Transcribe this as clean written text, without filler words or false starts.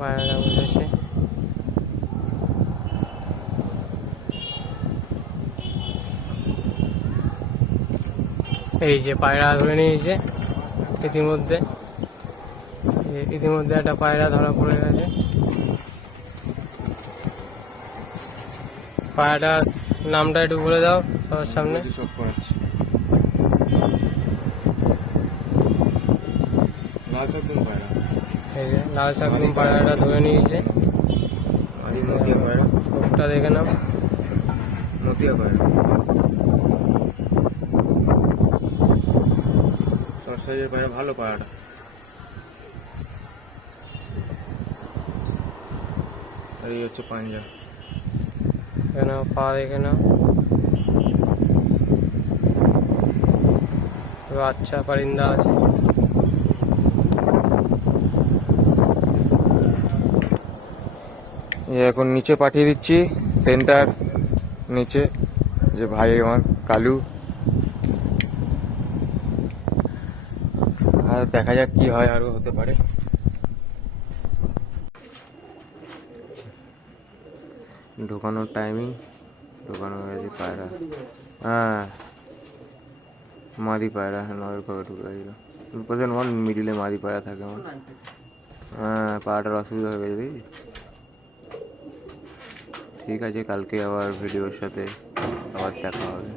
পায়রাটা বসেছে। এই যে পায়রা ধরে নিয়েছে ইতিমধ্যে, একটা পায়রা ধরা পড়ে গেছে। পায়রাটার নামটা একটু বলে দাও সবার সামনে। এই যে লাল শাকলুম পায়রাটা ধরে নিয়েছে। চোখটা দেখে নাও, মতিয়া পায়রা, শর্ট সাইজের পায়রা, ভালো পায়রাটা। আর এই হচ্ছে পাঞ্জা, দেখে নাও পা দেখে নাও। আচ্ছা পারিন্দা আছে। এখন নিচে পাঠিয়ে দিচ্ছি, সেন্টার নিচে, যে ভাই আমার কালু। আর দেখা যাক কি হয়, আরো হতে পারে। ঢোকানোর টাইমিং, ঢোকানো হয়ে গেছে পায়রা। হ্যাঁ মাদি পায়রা, হ্যাঁ নয়ের কবে ঢুকে গেছিল। মিডিলে মাদি পায়রা থাকে আমার। হ্যাঁ পায়রাটার অসুবিধা হয়ে গেছে দেখি। ঠিক আছে, কালকে আবার ভিডিওর সাথে আবার দেখা হবে।